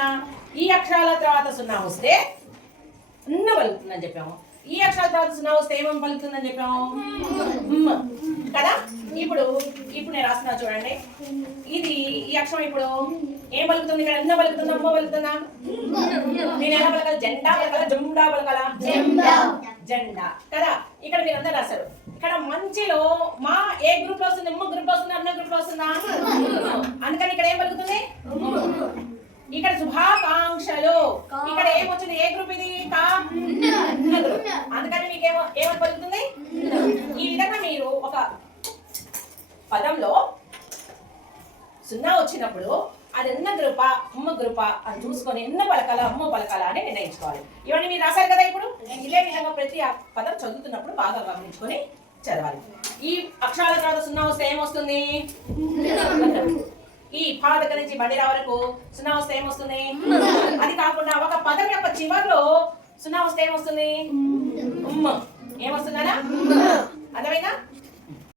సున్నానా? ఈ అక్షరాల తర్వాత సున్నా వస్తే న్న పలుకుతుందని చెప్పాము. ఈ అక్షరాల తర్వాత సున్నా వస్తే ఏమేమి పలుకుతుందని చెప్పాము? కదా. ఇప్పుడు నేను రాస్తున్నా చూడండి. ఇది ఈ అక్షరం ఇప్పుడు ఏం పలుకుతుంది? ఇక్కడ ఎన్న పలుకుతుందా, అమ్మ పలుకుతుందా? నేను ఎలా పలకాలి? జెండా పలకాల, జెండా పలకాల? జెండా కదా. ఇక్కడ మీరు అందరు రాశారు. ఇక్కడ మంచిలో మా ఏ గ్రూప్ లో వస్తుంది? అమ్మ గ్రూప్ లో వస్తుంది, అన్న గ్రూప్ లో వస్తుందా? అందుకని ఇక్కడ ఏం పలుకుతుంది? ఇక్కడ శుభాకాంక్షలు. ఇక్కడ ఏమొచ్చింది? ఏ గ్రూప్ ఇది? అందుకని మీకు ఏమని పలుకుతుంది? ఈ విధంగా మీరు ఒక పదంలో సున్నా వచ్చినప్పుడు అది ఎన్న గ్రూపా, అమ్మ గ్రూపా అని చూసుకొని ఎన్న పలకాల, అమ్మ పలకాల అని నిర్ణయించుకోవాలి. ఇవన్నీ మీరు రాశారు కదా. ఇప్పుడు ఇదే విధంగా ప్రతి పదం చదువుతున్నప్పుడు బాగా గమనించుకొని చదవాలి. ఈ అక్షరాల తర్వాత సున్నా వస్తే ఏమొస్తుంది? ఈ పా దగ్గర నుంచి బండిరా వరకు సున్నా వస్తే ఏమొస్తుంది? అది కాకుండా ఒక పదం యొక్క చివర్లో సున్నా వస్తే ఏమొస్తుంది? ఏమొస్తుందా?